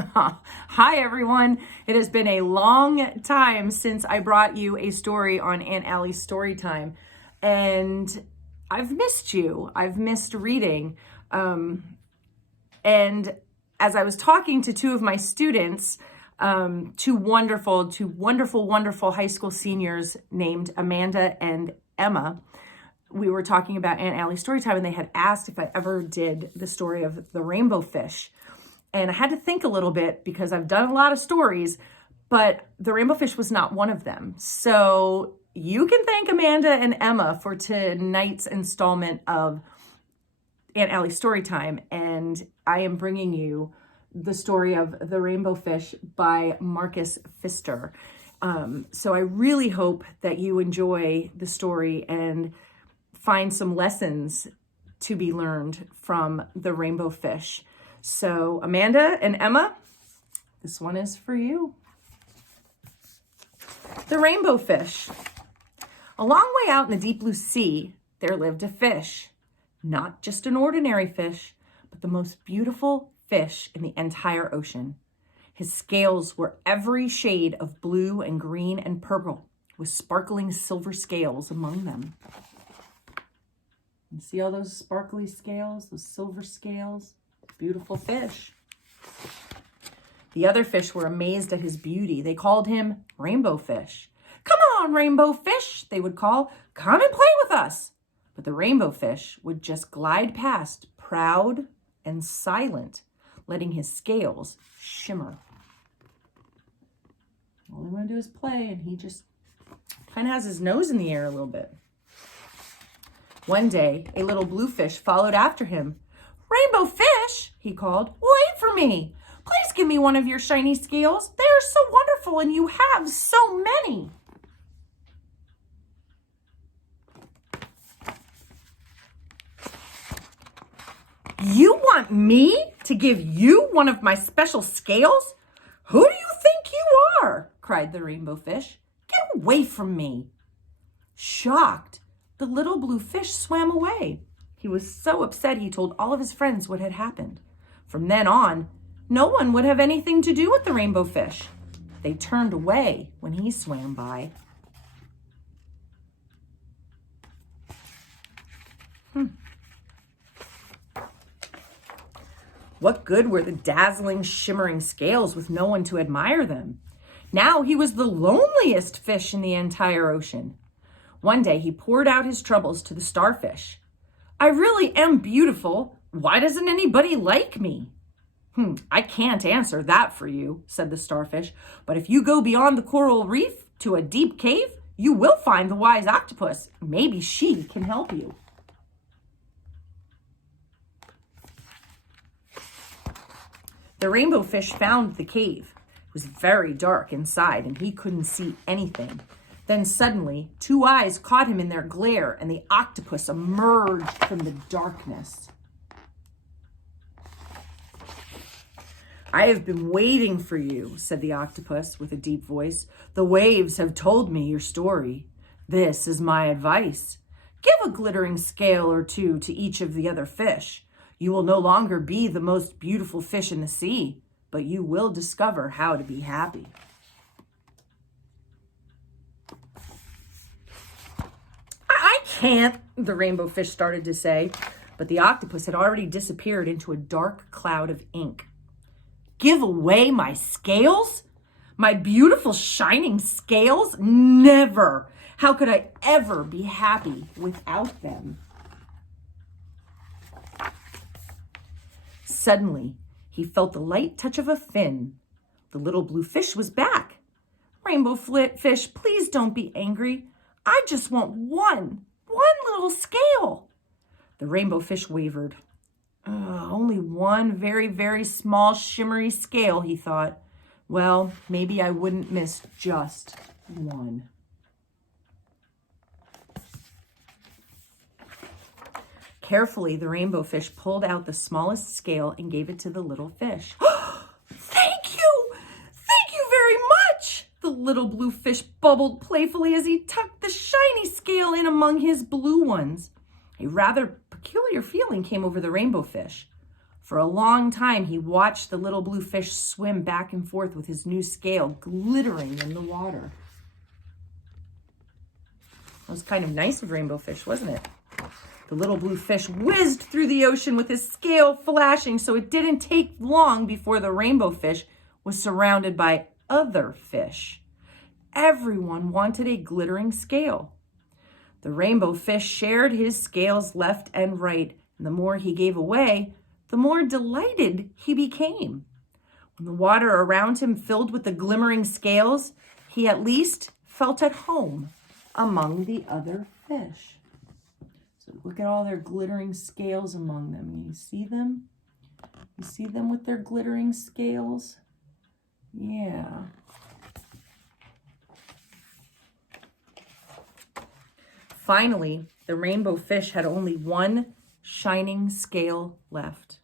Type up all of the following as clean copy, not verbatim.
Hi, everyone. It has been a long time since I brought you a story on Aunt Allie's story time, and I've missed you. I've missed reading. And as I was talking to two of my students, two wonderful high school seniors named Amanda and Emma, we were talking about Aunt Allie's story time, and they had asked if I ever did the story of the rainbow fish. And I had to think a little bit because I've done a lot of stories, but the rainbow fish was not one of them. So you can thank Amanda and Emma for tonight's installment of Aunt Allie's story time. And I am bringing you the story of the rainbow fish by Marcus Pfister. So I really hope that you enjoy the story and find some lessons to be learned from the rainbow fish. So Amanda and Emma, this one is for you. The rainbow fish. A long way out in the deep blue sea, there lived a fish. Not just an ordinary fish, but the most beautiful fish in the entire ocean. His scales were every shade of blue and green and purple, with sparkling silver scales among them. You see all those sparkly scales, those silver scales? Beautiful fish. The other fish were amazed at his beauty. They called him Rainbow Fish. Come on, Rainbow Fish, they would call. Come and play with us. But the Rainbow Fish would just glide past, proud and silent, letting his scales shimmer. All they want to do is play, and he just kind of has his nose in the air a little bit. One day, a little blue fish followed after him. Rainbow Fish, he called, wait for me. Please give me one of your shiny scales. They are so wonderful, and you have so many. You want me to give you one of my special scales? Who do you think you are? Cried the rainbow fish. Get away from me. Shocked, the little blue fish swam away. He was so upset he told all of his friends what had happened. From then on, no one would have anything to do with the rainbow fish. They turned away when he swam by. What good were the dazzling, shimmering scales with no one to admire them? Now he was the loneliest fish in the entire ocean. One day he poured out his troubles to the starfish. I really am beautiful. Why doesn't anybody like me? I can't answer that for you, said the starfish. But if you go beyond the coral reef to a deep cave, you will find the wise octopus. Maybe she can help you. The rainbow fish found the cave. It was very dark inside, and he couldn't see anything. Then suddenly, two eyes caught him in their glare, and the octopus emerged from the darkness. I have been waiting for you, said the octopus with a deep voice. The waves have told me your story. This is my advice. Give a glittering scale or two to each of the other fish. You will no longer be the most beautiful fish in the sea, but you will discover how to be happy. I can't, the rainbow fish started to say, but the octopus had already disappeared into a dark cloud of ink. Give away my scales? My beautiful shining scales? Never! How could I ever be happy without them? Suddenly, he felt the light touch of a fin. The little blue fish was back. Rainbow fish, please don't be angry. I just want one little scale. The rainbow fish wavered. Only one very, very small shimmery scale, he thought. Well, maybe I wouldn't miss just one. Carefully, the rainbow fish pulled out the smallest scale and gave it to the little fish. Thank you! Thank you very much! The little blue fish bubbled playfully as he tucked the shiny scale in among his blue ones. A rather peculiar feeling came over the rainbow fish. For a long time, he watched the little blue fish swim back and forth with his new scale glittering in the water. That was kind of nice of Rainbow Fish, wasn't it? The little blue fish whizzed through the ocean with his scale flashing, so it didn't take long before the rainbow fish was surrounded by other fish. Everyone wanted a glittering scale. The rainbow fish shared his scales left and right, and the more he gave away, the more delighted he became. When the water around him filled with the glimmering scales, he at least felt at home among the other fish. So look at all their glittering scales among them. You see them? You see them with their glittering scales? Yeah. Finally, the rainbow fish had only one shining scale left.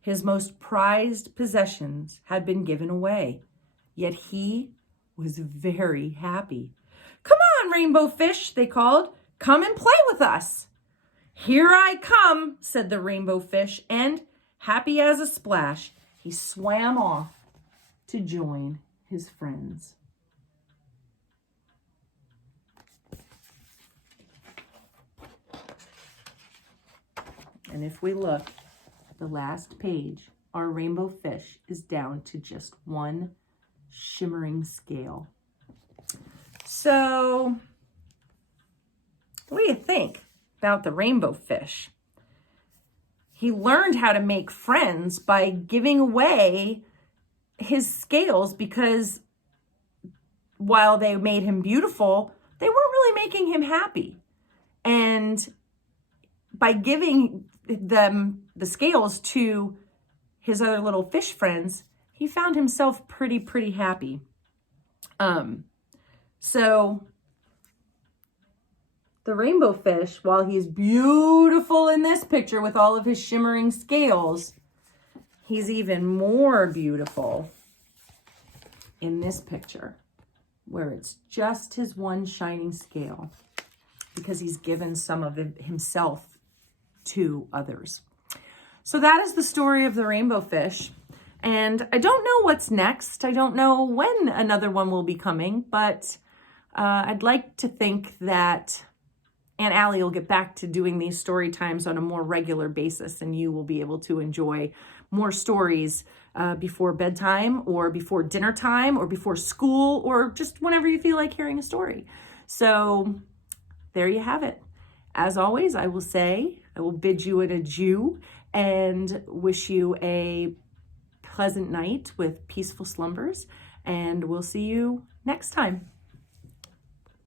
His most prized possessions had been given away, yet he was very happy. "Come on, rainbow fish," they called. "Come and play with us." "Here I come," said the rainbow fish, and, happy as a splash, he swam off to join his friends. And if we look, the last page, our rainbow fish is down to just one shimmering scale. So, what do you think about the rainbow fish? He learned how to make friends by giving away his scales, because while they made him beautiful, they weren't really making him happy. And by giving them the scales to his other little fish friends, he found himself pretty happy. So the rainbow fish, while he's beautiful in this picture with all of his shimmering scales, he's even more beautiful in this picture, where it's just his one shining scale, because he's given some of himself to others. So that is the story of the rainbow fish. And I don't know what's next. I don't know when another one will be coming, but I'd like to think that Aunt Allie will get back to doing these story times on a more regular basis, and you will be able to enjoy more stories before bedtime, or before dinner time, or before school, or just whenever you feel like hearing a story. So there you have it. As always, I will bid you an adieu and wish you a pleasant night with peaceful slumbers, and we'll see you next time.